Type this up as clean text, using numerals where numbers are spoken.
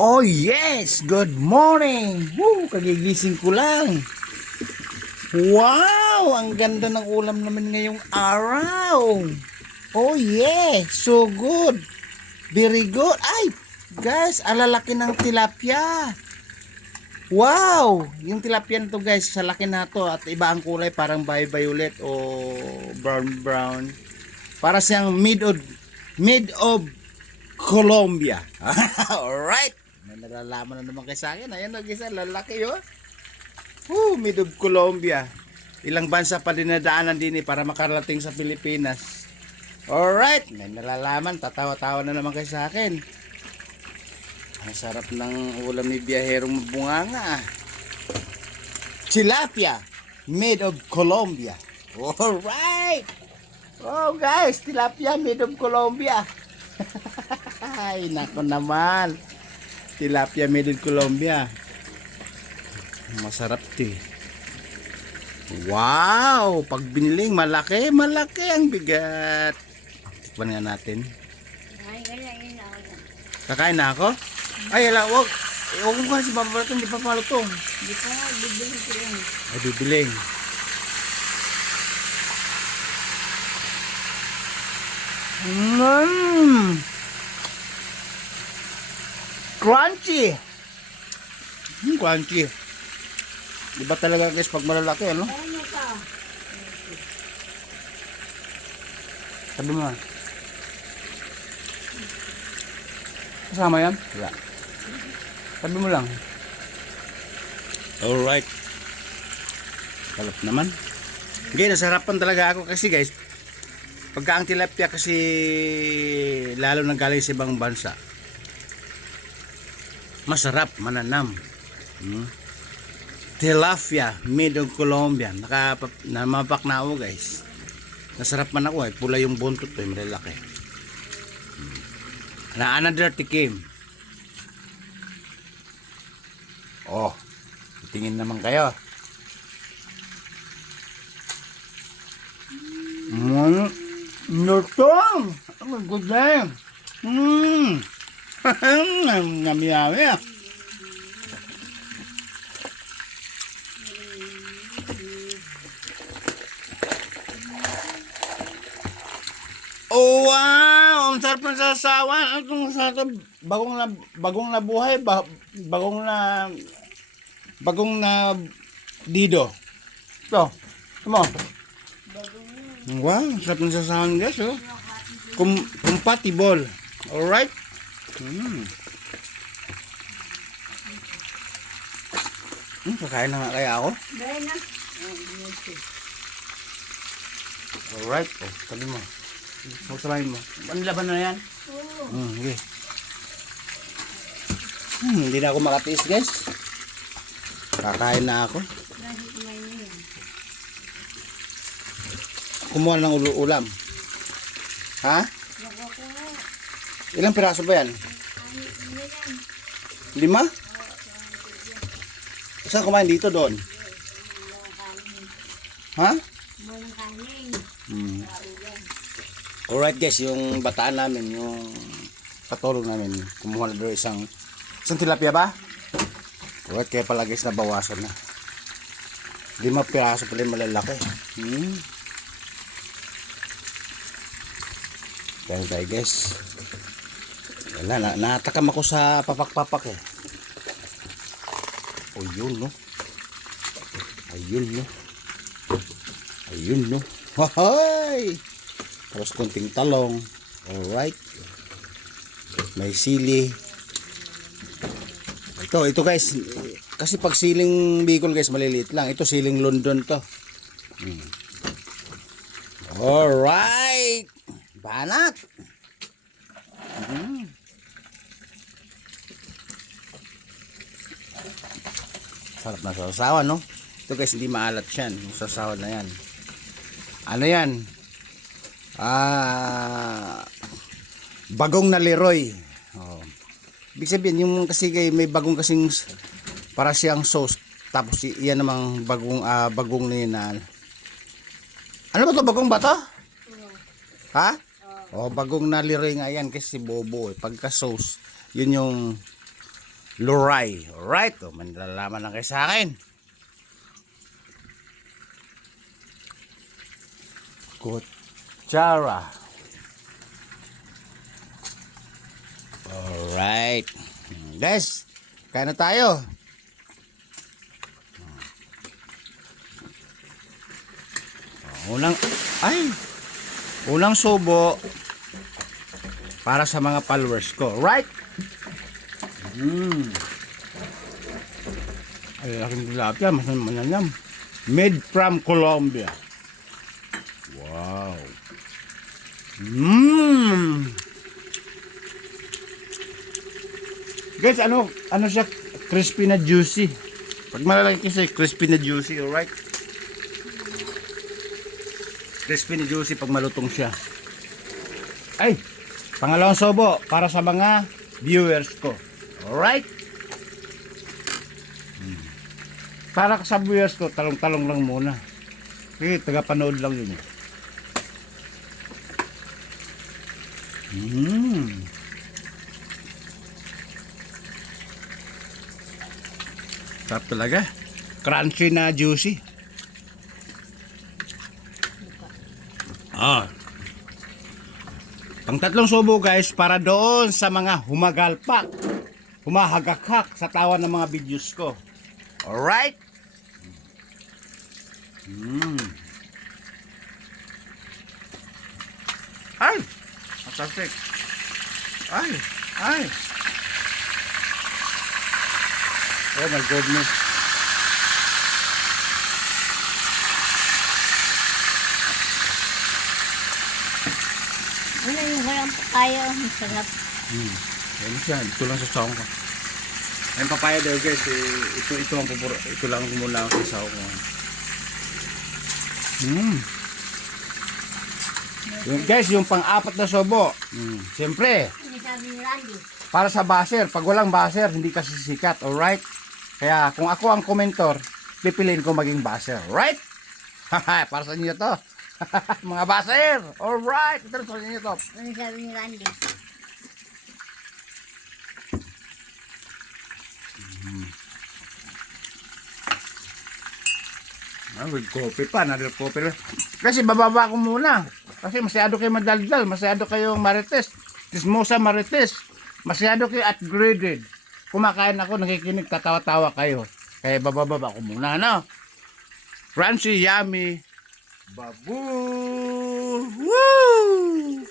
Oh yes! Good morning! Woo! Kagigising ko lang. Wow! Ang ganda ng ulam naman ngayong araw. Oh yeah! So good! Very good! Ay! Guys, alalaki ng tilapia. Wow! Yung tilapia na to guys, sa laki na to at iba ang kulay, parang violet o brown. Para siyang mid of Colombia. Alright! May nalalaman na naman kayo sa akin. Ayan, nag-isa, lalaki yun. Mid of Colombia. Ilang bansa pa dinadaanan din para makarating sa Pilipinas. Alright, may nalalaman. Tatawa-tawa na naman kayo sa akin. Ang sarap ng ulam ni biyaherong mabunganga. Tilapia, made of Colombia. Alright! Oh guys, tilapia made of Colombia. Ay, nako naman. Tilapia made in Colombia. Masarap 'to. Wow! Pag biniling, malaki ang bigat. Tikman nga natin. Kakain na ako? Ay, ala, wag. Huwag ko kasi babalutong, hindi pa malutong. Hindi pa, bibiling ko lang. Ay, bibiling. Crunchy. Crunchy. Diba talaga guys pag malalaki, ano? Ano ka? Sabi mo. Kasama yan? Wala. Sabi mo lang. Alright. Kalap naman. Okay, nasarapan talaga ako kasi guys, pagka ang tilapia kasi lalo na galing sa ibang bansa, masarap, mananam. Tilapia made of Colombia. Namapak na ako guys. Nasarap man ako pula yung buntot ko, malalaki. Na another tikim. Oh, tingin naman kayo. Lutong! Ang good name. Yummy. Oh wow! Ang sarap ng sasawan. Ang sarap, bagong na buhay, bagong na dido. Ito, mo. Wow, ang sarap ng sasawan guys, oh. Compatible. Alright? Kakain na nga kaya ako? Dahil na. Alright, oh, sabi mo. Magsamahin mo. Ano laban na yan? Oo. Okay. Hindi na ako makatiis guys. Kakain na ako. Dahil kumain mo yan. Kumuha ng ulam. Ha? Nakukuha. Ilang piraso ba yan? Ano yan? 5? Saan kumain dito doon? Ha? Walang kanin. Alright guys, yung bataan namin, yung katulong namin, kumuha na doon isang tilapia ba? Alright, kaya pala guys, nabawasan na. 5 piraso pala yung malalaki. Kaya tayo guys. Wala, natakam ako sa papak-papak eh. Oh, yun no. Ayun no. Hoy! Tapos konting talong. Alright. May sili. Ito guys. Kasi pag siling Bicol guys, maliliit lang. Ito siling London to. Alright. Banat. Sarap na sasawan, no? Ito guys, hindi maalat yan. Yung sasawan na yan. Ano yan? Bagong na Leroy. Oh. Ibig sabihin, yung kasi may bagong kasing para siyang sauce. Tapos iyan namang bagong na ano ba to? Bagong ba to? Ha? Bagong na Leroy nga yan kasi bobo. Pagka sauce, yun yung luray. Alright, o, manlalaman lang kayo sa akin. Kutsara. Alright. Guys, kain na tayo. Unang subo para sa mga followers ko, right? Ay, aking tilapia, mananyam. Made from Colombia. Wow. Guys, ano siya, crispy na juicy. Pag malalaki kasi crispy na juicy, alright? Crispy na juicy pag malutong siya. Ay, pangalawang sobo para sa mga viewers ko. Alright? Para sa viewers ko, talong-talong lang muna. Sige, taga-panood lang yun. Sarap talaga. Crunchy na juicy. Pang tatlong subo guys para doon sa mga humagalpak, humahagakak sa tawa ng mga videos ko. Alright? Ay! Fantastic! Ay! Oh my goodness! Ano yung walang papaya? Ang sarap. Ano siya? Ito lang sa sawang ko. Ay, papaya daw guys. Ito ang pupuro. Ito lang muna ang sa sawang ko. Yung, guys, yung pang-apat na sobo. Siyempre, Ano sabi ni Randy? para sa baser. Pag walang baser, hindi kasi sikat. Alright? Kaya kung ako ang komentor, pipiliin ko maging baser. Right? Para sa inyo to. Mga baser. Alright. Ito sa inyo to. Ano sabi ni Randy? With coffee pa. Nadal coffee pa. Kasi bababa ko muna. Kasi masyado kayo madaldal. Masyado kayong marites. Tismosa marites. Masyado kayo upgraded. Kumakain ako, nakikinig, tatawa-tawa kayo. Kaya bababa ko muna, no? Crunchy, yummy. Babu! Woo!